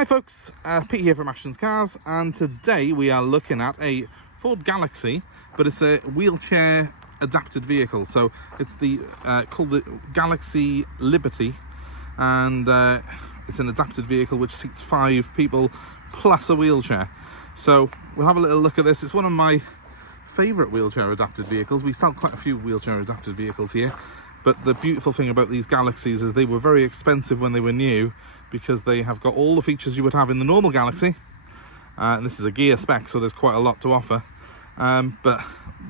Hi folks, Pete here from Ashton's Cars, and today we are looking at a Ford Galaxy, but it's a wheelchair adapted vehicle. So it's the called the Galaxy Liberty, and it's an adapted vehicle which seats 5 people plus a wheelchair. So we'll have a little look at this. It's one of my favourite wheelchair adapted vehicles. We sell quite a few wheelchair adapted vehicles here, but the beautiful thing about these Galaxies is they were very expensive when they were new, because they have got all the features you would have in the normal Galaxy, and this is a GHIA spec, so there's quite a lot to offer, but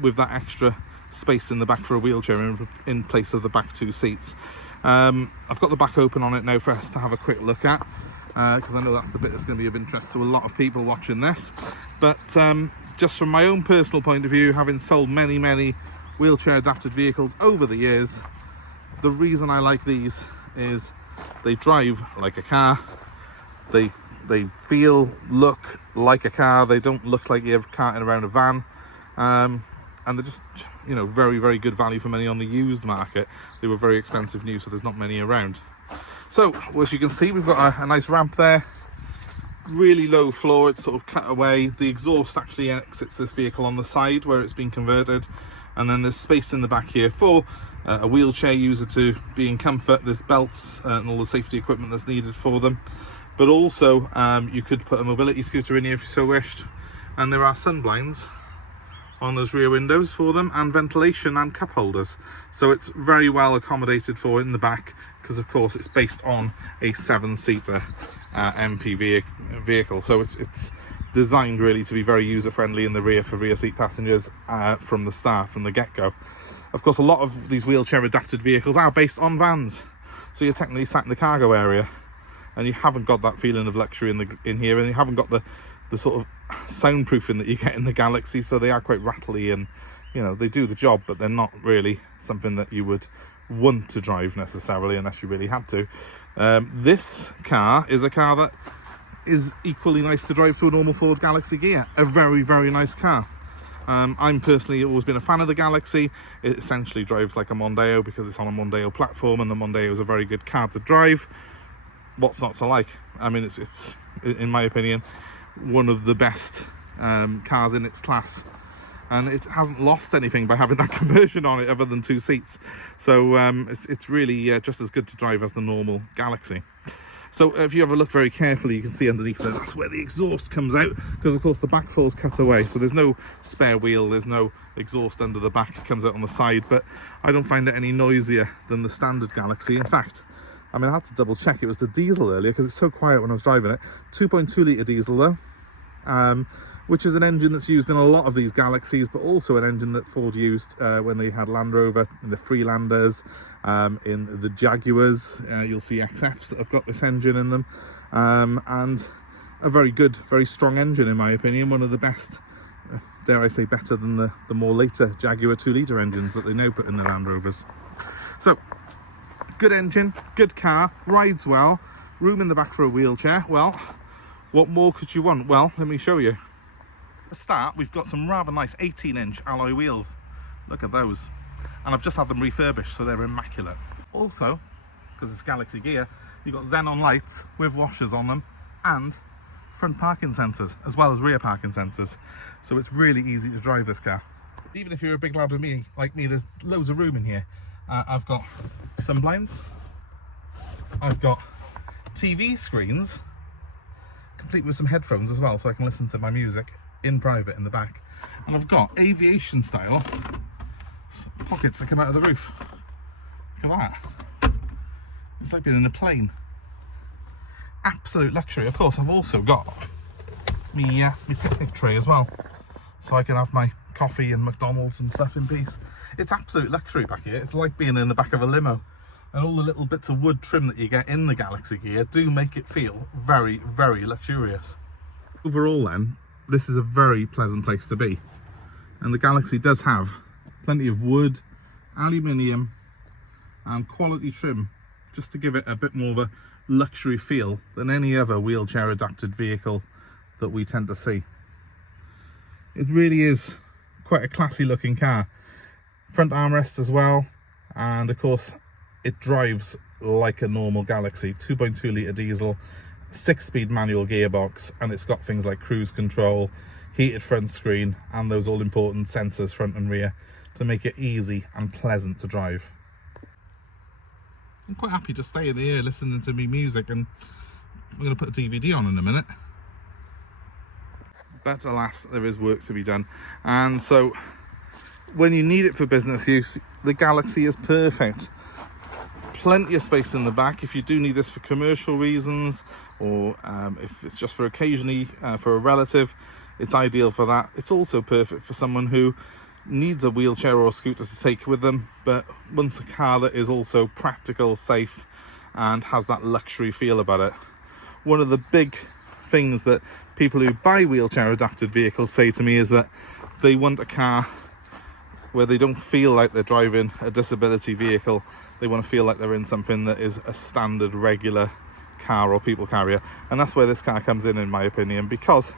with that extra space in the back for a wheelchair in place of the back 2 seats. I've got the back open on it now for us to have a quick look at, because I know that's the bit that's going to be of interest to a lot of people watching this. But just from my own personal point of view, having sold many wheelchair adapted vehicles over the years, the reason I like these is they drive like a car, they look like a car, they don't look like you're carting around a van, and they're just, you know, very good value for money on the used market. They were very expensive new, so there's not many around. So as you can see, we've got a nice ramp there, really low floor, it's sort of cut away. The exhaust actually exits this vehicle on the side where it's been converted, and then there's space in the back here for a wheelchair user to be in comfort. There's belts and all the safety equipment that's needed for them, but also you could put a mobility scooter in here if you so wished, and there are sunblinds on those rear windows for them, and ventilation and cup holders. So it's very well accommodated for in the back, because of course it's based on a 7-seater MPV vehicle, so it's designed really to be very user friendly in the rear for rear seat passengers from the start, from the get-go. Of course, a lot of these wheelchair adapted vehicles are based on vans, so you're technically sat in the cargo area, and you haven't got that feeling of luxury in here, and you haven't got the sort of soundproofing that you get in the Galaxy. So they are quite rattly, and you know, they do the job, but they're not really something that you would want to drive necessarily unless you really had to. This car is a car that is equally nice to drive to a normal Ford Galaxy GHIA. A very nice car. I'm personally always been a fan of the Galaxy. It essentially drives like a Mondeo because it's on a Mondeo platform, and the Mondeo is a very good car to drive. What's not to like? I mean, it's in my opinion one of the best cars in its class, and it hasn't lost anything by having that conversion on it other than 2 seats. So it's really just as good to drive as the normal Galaxy. So if you have a look very carefully, you can see underneath there, that's where the exhaust comes out, because of course the back fall's cut away, so there's no spare wheel, there's no exhaust under the back, it comes out on the side. But I don't find it any noisier than the standard Galaxy. In fact, I mean, I had to double check, it was the diesel earlier because it's so quiet when I was driving it. 2.2 litre diesel though, which is an engine that's used in a lot of these Galaxies, but also an engine that Ford used when they had Land Rover in the Freelanders, in the Jaguars. You'll see XFs that have got this engine in them, and a very good, very strong engine in my opinion. One of the best, dare I say better than the more later Jaguar 2 litre engines that they now put in the Land Rovers. So good engine, good car, rides well, room in the back for a wheelchair. Well, what more could you want? Well, let me show you. To start, we've got some rather nice 18-inch alloy wheels. Look at those. And I've just had them refurbished, so they're immaculate. Also, because it's Galaxy GHIA, you've got xenon lights with washers on them, and front parking sensors, as well as rear parking sensors. So it's really easy to drive this car. Even if you're a big lad like me, there's loads of room in here. I've got sunblinds, I've got TV screens, complete with some headphones as well, so I can listen to my music in private in the back, and I've got aviation style pockets that come out of the roof. Look at that, it's like being in a plane. Absolute luxury. Of course, I've also got my picnic tray as well, so I can have my coffee and McDonald's and stuff in peace. It's absolute luxury back here. It's like being in the back of a limo, and all the little bits of wood trim that you get in the Galaxy GHIA do make it feel very luxurious. Overall then, this is a very pleasant place to be, and the Galaxy does have plenty of wood, aluminium and quality trim, just to give it a bit more of a luxury feel than any other wheelchair adapted vehicle that we tend to see. It really is quite a classy looking car. Front armrest as well, and of course it drives like a normal Galaxy. 2.2 litre diesel, 6-speed manual gearbox, and it's got things like cruise control, heated front screen, and those all important sensors front and rear to make it easy and pleasant to drive. I'm quite happy to stay in here listening to me music, and I'm going to put a DVD on in a minute. But alas, there is work to be done, and so when you need it for business use, the Galaxy is perfect. Plenty of space in the back if you do need this for commercial reasons, or if it's just for occasionally for a relative, it's ideal for that. It's also perfect for someone who needs a wheelchair or a scooter to take with them, but wants a car that is also practical, safe, and has that luxury feel about it. One of the big things that people who buy wheelchair adapted vehicles say to me is that they want a car where they don't feel like they're driving a disability vehicle. They want to feel like they're in something that is a standard regular car or people carrier, and that's where this car comes in my opinion, because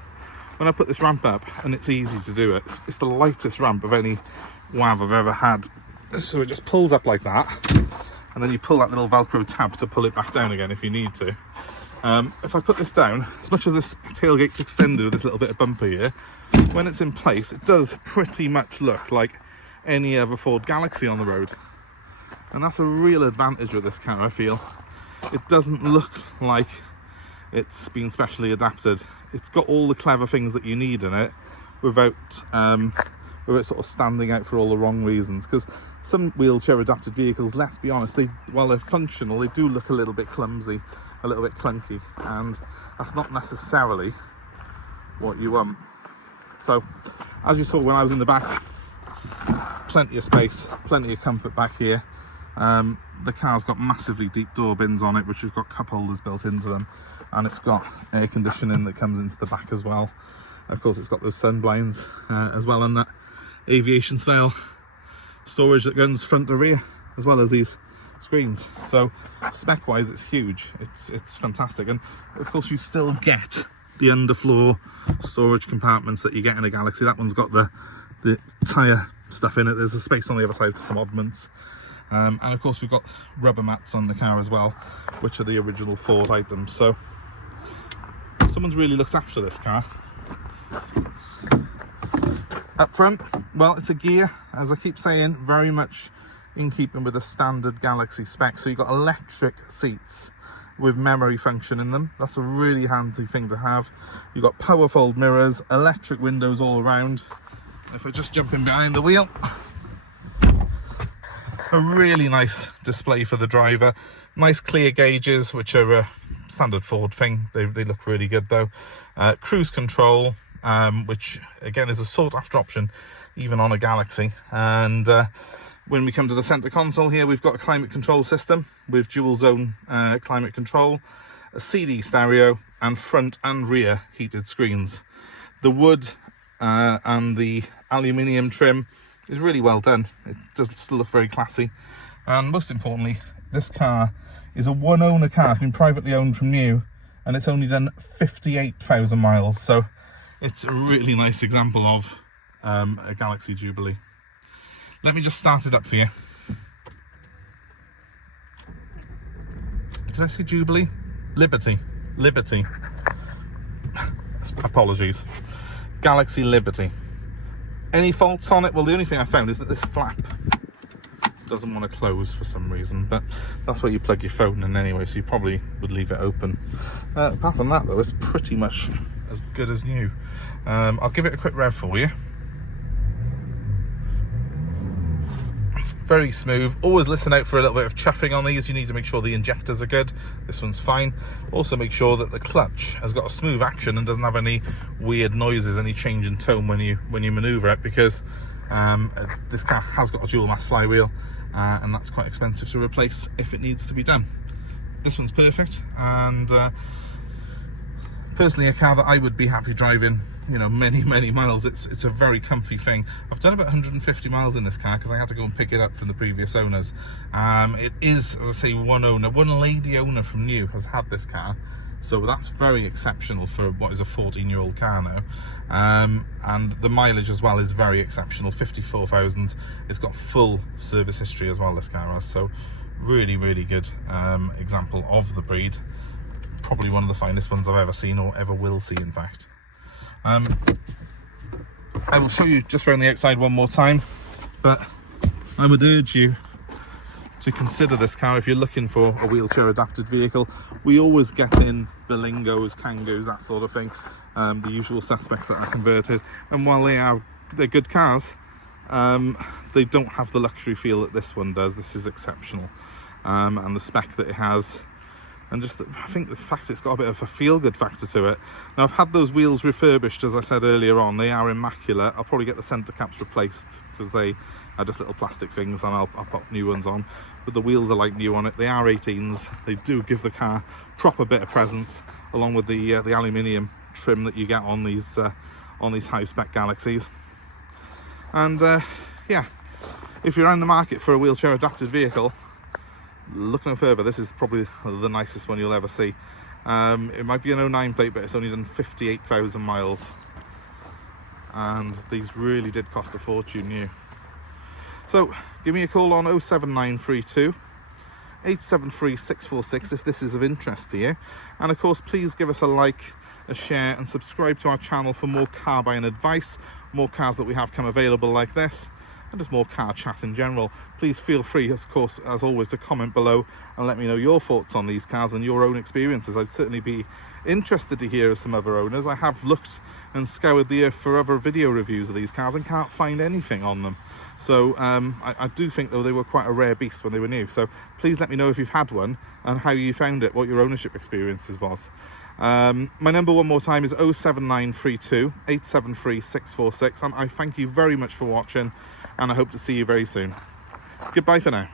when I put this ramp up, and it's easy to do it, it's the lightest ramp of any WAV I've ever had. So it just pulls up like that, and then you pull that little Velcro tab to pull it back down again if you need to. If I put this down, as much as this tailgate's extended with this little bit of bumper here, when it's in place, it does pretty much look like any other Ford Galaxy on the road. And that's a real advantage with this car, I feel. It doesn't look like it's been specially adapted. It's got all the clever things that you need in it without sort of standing out for all the wrong reasons. Because some wheelchair adapted vehicles, let's be honest, while they're functional, they do look a little bit clumsy, a little bit clunky, and that's not necessarily what you want. So, as you saw when I was in the back, plenty of space, plenty of comfort back here. The car's got massively deep door bins on it, which has got cup holders built into them, and it's got air conditioning that comes into the back as well. Of course, it's got those sunblinds as well, and that aviation style storage that goes front to rear, as well as these screens. So spec wise, it's huge. It's fantastic, and of course you still get the underfloor storage compartments that you get in a Galaxy. That one's got the tyre stuff in it. There's a space on the other side for some oddments. And of course we've got rubber mats on the car as well, which are the original Ford items. So someone's really looked after this car. Up front, well, it's a GHIA, as I keep saying, very much in keeping with the standard Galaxy spec. So you've got electric seats with memory function in them. That's a really handy thing to have. You've got power fold mirrors, electric windows all around. If I just jump in behind the wheel, a really nice display for the driver. Nice clear gauges, which are a standard Ford thing. They look really good though. Cruise control, which again is a sought after option even on a Galaxy. And when we come to the center console here, we've got a climate control system with dual zone climate control, a CD stereo, and front and rear heated screens. The wood and the aluminium trim is really well done. It does still look very classy, and most importantly, this car is a one owner car. It's been privately owned from new, and it's only done 58,000 miles, so it's a really nice example of a Galaxy Jubilee. Let me just start it up for you. Did I say Jubilee? Liberty. Apologies. Galaxy Liberty. Any faults on it? Well, the only thing I found is that this flap doesn't want to close for some reason, but that's where you plug your phone in anyway, so you probably would leave it open. Apart from that though, it's pretty much as good as new. I'll give it a quick rev for you. Very smooth. Always listen out for a little bit of chuffing on these. You need to make sure the injectors are good. This one's fine. Also make sure that the clutch has got a smooth action and doesn't have any weird noises, any change in tone when you maneuver it, because this car has got a dual mass flywheel, and that's quite expensive to replace if it needs to be done. This one's perfect, and personally a car that I would be happy driving, you know, many miles. It's a very comfy thing. I've done about 150 miles in this car because I had to go and pick it up from the previous owners. It is, as I say, one owner, one lady owner from new has had this car, so that's very exceptional for what is a 14-year-old car now. And the mileage as well is very exceptional, 54,000. It's got full service history as well, this car has, so really good example of the breed. probably one of the finest ones I've ever seen, or ever will see, in fact. I will show you just around the outside one more time, but I would urge you to consider this car if you're looking for a wheelchair adapted vehicle. We always get in Berlingos, Kangoos, that sort of thing, the usual suspects that are converted, and while they're good cars, they don't have the luxury feel that this one does. This is exceptional, and the spec that it has, and just I think the fact it's got a bit of a feel-good factor to it. Now, I've had those wheels refurbished, as I said earlier on. They are immaculate. I'll probably get the centre caps replaced because they are just little plastic things, and I'll pop new ones on. But the wheels are like new on it. They are 18s. They do give the car proper bit of presence, along with the aluminium trim that you get on these high-spec Galaxies. And yeah, if you're in the market for a wheelchair adapted vehicle, look no further. This is probably the nicest one you'll ever see. It might be an 09 plate, but it's only done 58,000 miles, and these really did cost a fortune new. So give me a call on 07932 873 646 if this is of interest to you, and of course please give us a like, a share, and subscribe to our channel for more car buying advice, more cars that we have come available like this, and just more car chat in general. Please feel free, of course, as always, to comment below and let me know your thoughts on these cars and your own experiences. I'd certainly be interested to hear of some other owners. I have looked and scoured the earth for other video reviews of these cars and can't find anything on them. So I do think, though, they were quite a rare beast when they were new. So please let me know if you've had one and how you found it, what your ownership experiences was. My number one more time is 07932 873 646. I thank you very much for watching, and I hope to see you very soon. Goodbye for now.